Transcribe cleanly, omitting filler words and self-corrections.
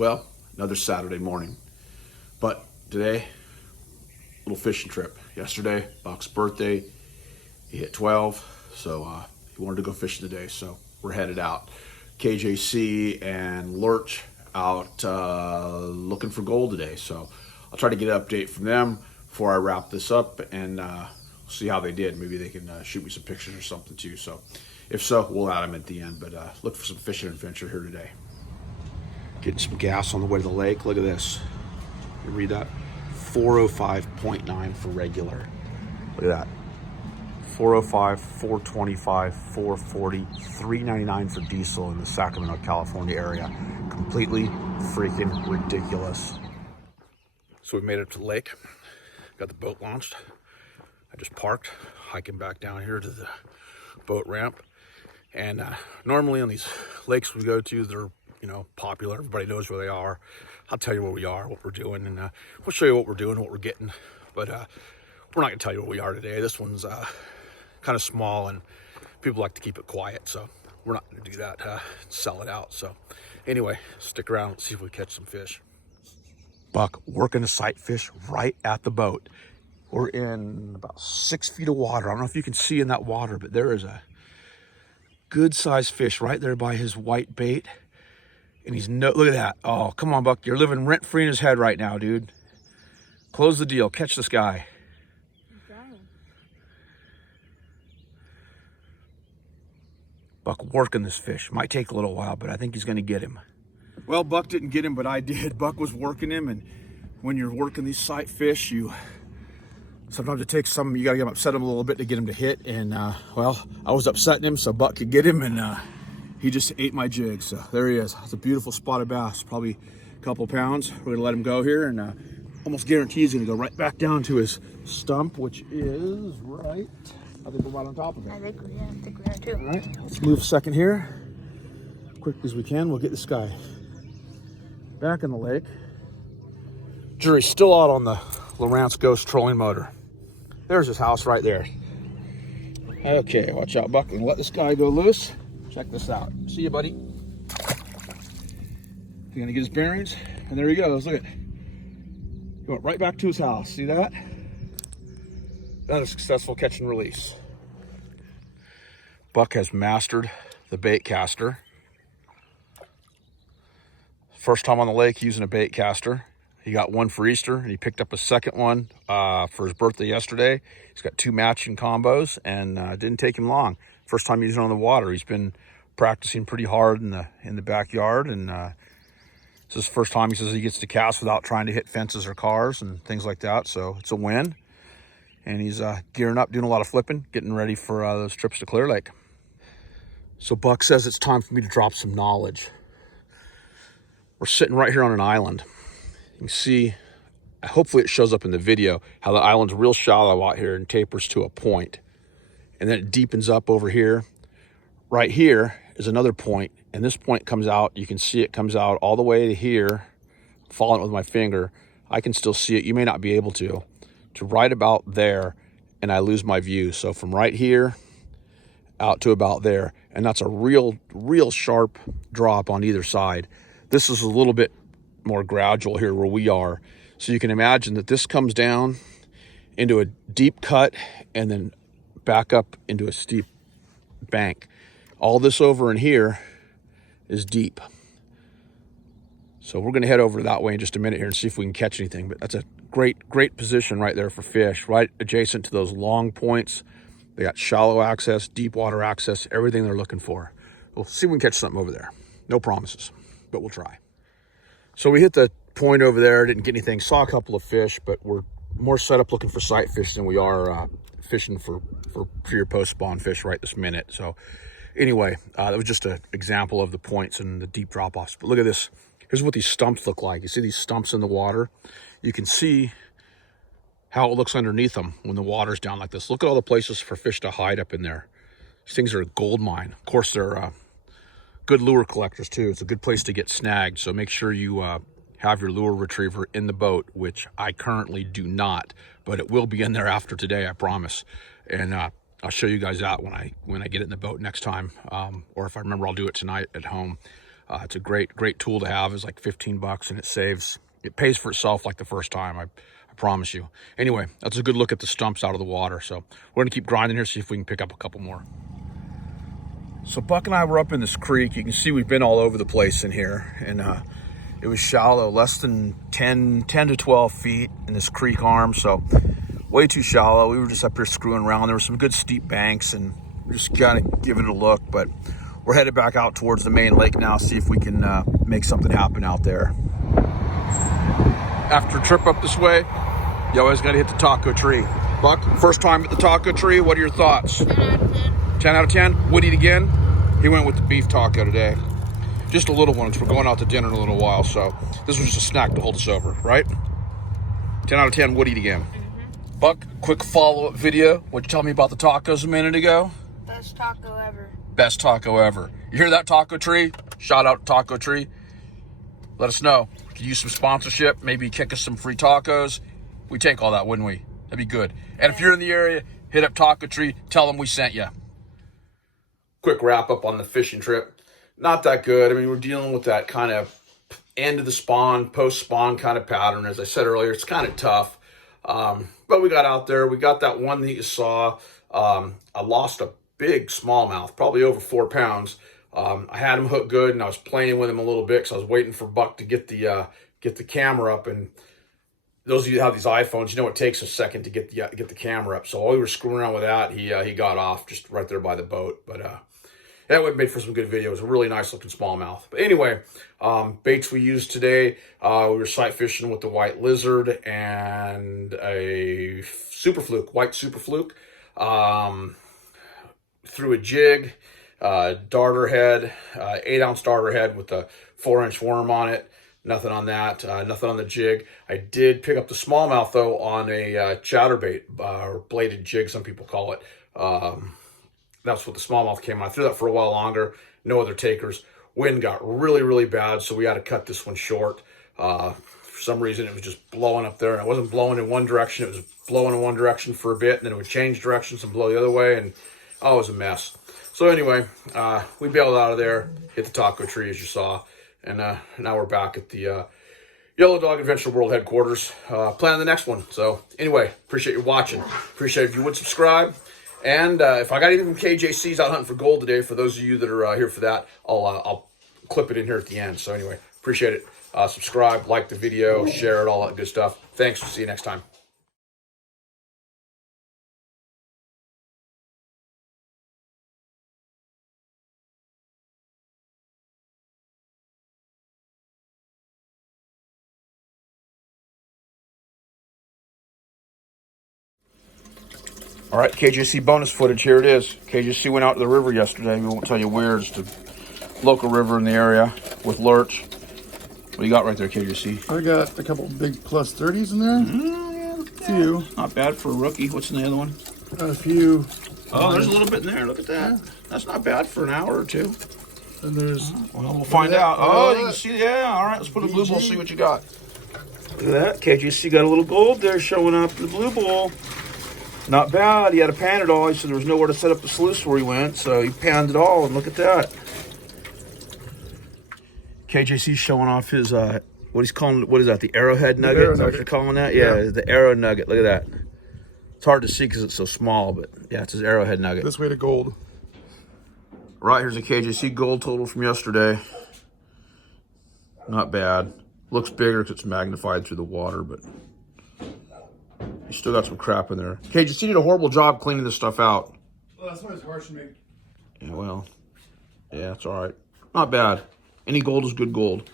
Well, another Saturday morning. But today, little fishing trip. Yesterday, Buck's birthday. He hit 12, so he wanted to go fishing today. So we're headed out. KJC and Lurch out looking for gold today. So I'll try to get an update from them before I wrap this up and see how they did. Maybe they can shoot me some pictures or something too. So if so, we'll add them at the end. But look for some fishing adventure here today. Getting some gas on the way to the lake. Look at this. You read that? 405.9 for regular. Look at that. 405, 425, 440, 399 for diesel in the Sacramento, California area. Completely freaking ridiculous. So we made it to the lake. Got the boat launched. I just parked, hiking back down here to the boat ramp. And normally on these lakes we go to, they're popular. Everybody knows where they are. I'll tell you where we are, what we're doing, and we'll show you what we're doing, what we're getting. But we're not gonna tell you where we are today. This one's kind of small, and people like to keep it quiet, so we're not gonna do that. Sell it out. So anyway, stick around. Let's see if we catch some fish. Buck working a sight fish right at the boat. We're in about 6 feet of water. I don't know if you can see in that water, but there is a good sized fish right there by his white bait. And look at that. Oh, come on, Buck. You're living rent-free in his head right now, dude. Close the deal. Catch this guy. Buck working this fish. Might take a little while, but I think he's going to get him. Well, Buck didn't get him, but I did. Buck was working him, and when you're working these sight fish, sometimes it takes you got to upset him a little bit to get him to hit. And, well, I was upsetting him so Buck could get him, and he just ate my jig. So there he is. It's a beautiful spotted bass, probably a couple pounds. We're gonna let him go here, and almost guarantee he's gonna go right back down to his stump, which is right, I think we're right on top of it. I think we are too. All right, let's move a second here. Quick as we can, we'll get this guy back in the lake. Jury's still out on the Lowrance Ghost trolling motor. There's his house right there. Okay, watch out, Buck. We're gonna let this guy go loose. Check this out. See you, buddy. He's gonna get his bearings, and there he goes. Look at it. He went right back to his house. See that? That is a successful catch and release. Buck has mastered the bait caster. First time on the lake using a bait caster. He got one for Easter, and he picked up a second one for his birthday yesterday. He's got 2 matching combos, and it didn't take him long. First time using it on the water. He's been practicing pretty hard in the backyard, and this is the first time he says he gets to cast without trying to hit fences or cars and things like that. So it's a win, and he's gearing up, doing a lot of flipping, getting ready for those trips to Clear Lake. So Buck says it's time for me to drop some knowledge. We're sitting right here on an island. You can see, hopefully it shows up in the video, how the island's real shallow out here and tapers to a point. And then it deepens up over here. Right here is another point, and this point comes out. You can see it comes out all the way to here. Following it with my finger, I can still see it. You may not be able to right about there, and I lose my view. So from right here out to about there, and that's a real sharp drop on either side. This is a little bit more gradual here where we are. So you can imagine that this comes down into a deep cut and then back up into a steep bank. All this over in here is deep. So we're gonna head over that way in just a minute here and see if we can catch anything. But that's a great position right there for fish, right adjacent to those long points. They got shallow access, deep water access, everything they're looking for. We'll see if we can catch something over there. No promises, but we'll try. So we hit the point over there, didn't get anything, saw a couple of fish, but we're more set up looking for sight fish than we are fishing for pre or post spawn fish right this minute. So anyway, that was just an example of the points and the deep drop offs. But look at this. Here's what these stumps look like. You see these stumps in the water? You can see how it looks underneath them when the water's down like this. Look at all the places for fish to hide up in there. These things are a gold mine. Of course, they're good lure collectors too. It's a good place to get snagged. So make sure you have your lure retriever in the boat, which I currently do not, but it will be in there after today, I promise. And I'll show you guys out when I get it in the boat next time, or if I remember, I'll do it tonight at home. It's a great tool to have. It's like 15 bucks, and it pays for itself like the first time. I promise you. Anyway, that's a good look at the stumps out of the water. So we're gonna keep grinding here, see if we can pick up a couple more. So Buck and I were up in this creek. You can see we've been all over the place in here, and it was shallow, less than 10 to 12 feet in this creek arm, so way too shallow. We were just up here screwing around. There were some good steep banks, and we're just kind of giving it a look, but we're headed back out towards the main lake now, see if we can make something happen out there. After a trip up this way, you always got to hit the taco tree. Buck, first time at the taco tree, what are your thoughts? 10 out of 10. 10 out of 10? Would eat again? He went with the beef taco today. Just a little one, because we're going out to dinner in a little while, so this was just a snack to hold us over, right? 10 out of 10, would eat again. Buck, quick follow-up video. What'd you tell me about the tacos a minute ago? Best taco ever. Best taco ever. You hear that, taco tree? Shout out taco tree. Let us know. Could use some sponsorship, maybe kick us some free tacos. We'd take all that, wouldn't we? That'd be good. And if you're in the area, hit up Taco Tree, tell them we sent you. Quick wrap up on the fishing trip. Not that good. I mean, we're dealing with that kind of end of the spawn, post-spawn kind of pattern. As I said earlier, it's kind of tough. But we got out there. We got that one that you saw. I lost a big smallmouth, probably over 4 pounds. I had him hooked good, and I was playing with him a little bit because I was waiting for Buck to get the camera up. And those of you that have these iPhones, you know it takes a second to get the camera up. So while we were screwing around with that, he got off just right there by the boat. But that would make for some good videos. A really nice looking smallmouth. But anyway, baits we used today, we were sight fishing with the white lizard and a super fluke, white super fluke. Through a jig, darter head, 8-ounce darter head with a 4-inch worm on it. Nothing on that, nothing on the jig. I did pick up the smallmouth though on a chatterbait, or bladed jig, some people call it. That's what the smallmouth came on. I threw that for a while longer, no other takers. Wind got really bad, so we had to cut this one short. For some reason, it was just blowing up there, and it wasn't blowing in one direction. It was blowing in one direction for a bit, and then it would change directions and blow the other way, and oh, it was a mess. So anyway, we bailed out of there, hit the taco tree as you saw, and now we're back at the Yellow Dog Adventure World headquarters, planning the next one. So anyway, appreciate you watching. Appreciate it if you would subscribe. And if I got anything from KJC's out hunting for gold today, for those of you that are here for that, I'll clip it in here at the end. So anyway, appreciate it. Subscribe, like the video, share it, all that good stuff. Thanks. We'll see you next time. All right, KJC bonus footage, here it is. KJC went out to the river yesterday. We won't tell you where, it's a local river in the area with lurch. What do you got right there, KJC? I got a couple big plus 30s in there. A few. Not bad for a rookie. What's in the other one? A few. Oh, there's a little bit in there. Look at that. Yeah. That's not bad for an hour or two. And there's... well, we'll find out. Oh, you can see, yeah. All right, let's put a blue bowl, see what you got. Look at that. KJC got a little gold there showing up in the blue bowl. Not bad. He had to pan it all. He said there was nowhere to set up the sluice where he went, so he panned it all, and look at that. KJC's showing off his, what he's calling, what is that, the arrowhead nugget? Is that what you're calling that? Yeah, the arrow nugget. Look at that. It's hard to see because it's so small, but yeah, it's his arrowhead nugget. This way to gold. Right, here's a KJC gold total from yesterday. Not bad. Looks bigger because it's magnified through the water, but you still got some crap in there. KJC did a horrible job cleaning this stuff out. Well, that's why it's harsh to make. Yeah, well, yeah, it's all right. Not bad. Any gold is good gold.